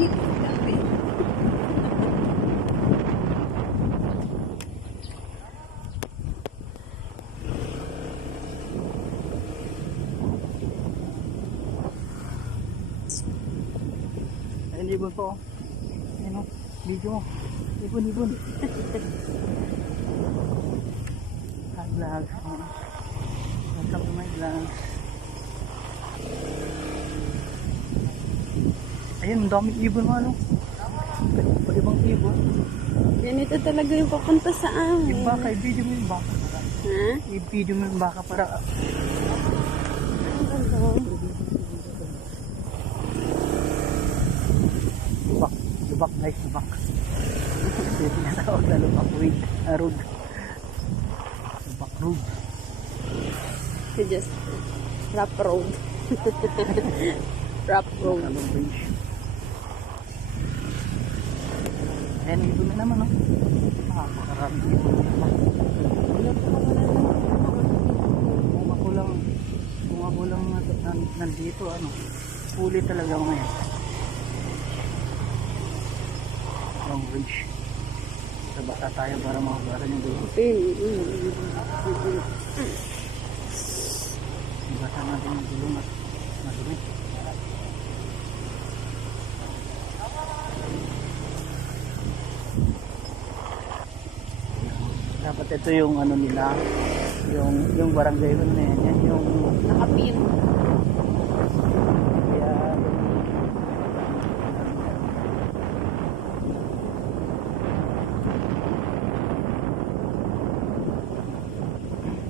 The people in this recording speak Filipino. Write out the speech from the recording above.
Grabe. Ayun, ibon po. Ayun o, video mo. Ibon. Vlog. Welcome to my vlog. Ayun, ang daming ibon mo, ano? Ibang ibon. Ganito talaga yung papunta sa amin. Yung baka, i-video mo yung baka. Ha? I-video mo yung baka para... Ang ganda. Lubak guys, lubak. Ito yung tinatawag na lubak road. Lubak road. It's just rough road. Rough road. Lubak bridge. Ayan, ibon na naman, no? Napakaraming ibon na naman. Kung ako lang nandito, ano, huli talaga ako ngayon. Long bridge. Basta tayo para makabaran yung dulo. Basta natin yung dulo na madumi. Dapat ito yung ano nila, yung barangay ko na yan, yung Nakapin.